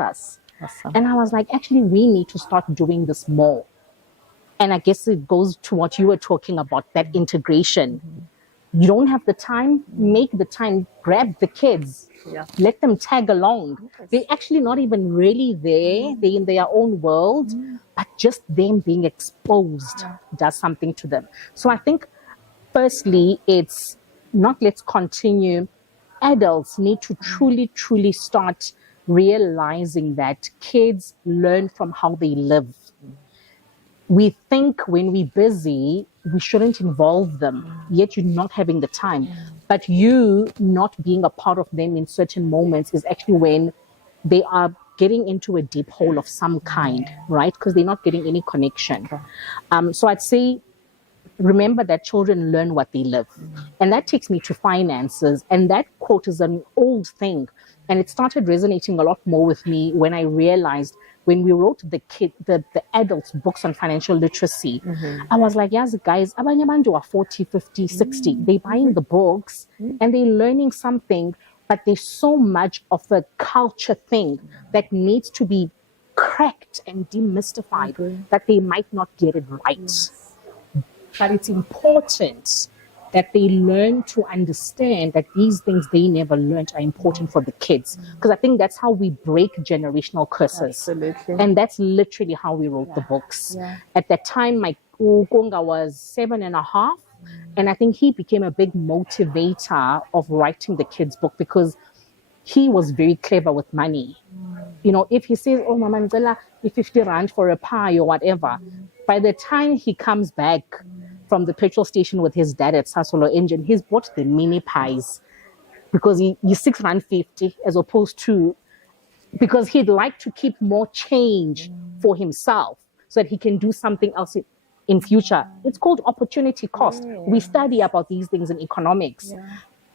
us. Awesome. And I was like, actually, we need to start doing this more. And I guess it goes to what you were talking about, that integration. You don't have the time, make the time, grab the kids, let them tag along. They're actually not even really there, they're in their own world, but just them being exposed does something to them. So I think, firstly, it's not let's continue. Adults need to truly, truly start realizing that kids learn from how they live. We think when we're busy, we shouldn't involve them, yet you're not having the time. But you not being a part of them in certain moments is actually when they are getting into a deep hole of some kind, right? Because they're not getting any connection. So I'd say, remember that children learn what they live. And that takes me to finances. And that quote is an old thing. And it started resonating a lot more with me when I realized when we wrote the adults' books on financial literacy, I was like, yes, guys, abanye abantu are 40, 50, 60. They're buying the books and they're learning something, but there's so much of a culture thing that needs to be cracked and demystified that they might not get it right. But it's important that they learn to understand that these things they never learned are important for the kids. Because I think that's how we break generational curses. Absolutely. And that's literally how we wrote the books. At that time, my Ukonga was 7.5. And I think he became a big motivator of writing the kids' book because he was very clever with money. You know, if he says, oh, Mama Ngela, 50 rand for a pie or whatever, by the time he comes back from the petrol station with his dad at Sasolo Engine, he's bought the mini pies because he's 6.50 rand as opposed to, because he'd like to keep more change for himself so that he can do something else in future. It's called opportunity cost. We study about these things in economics.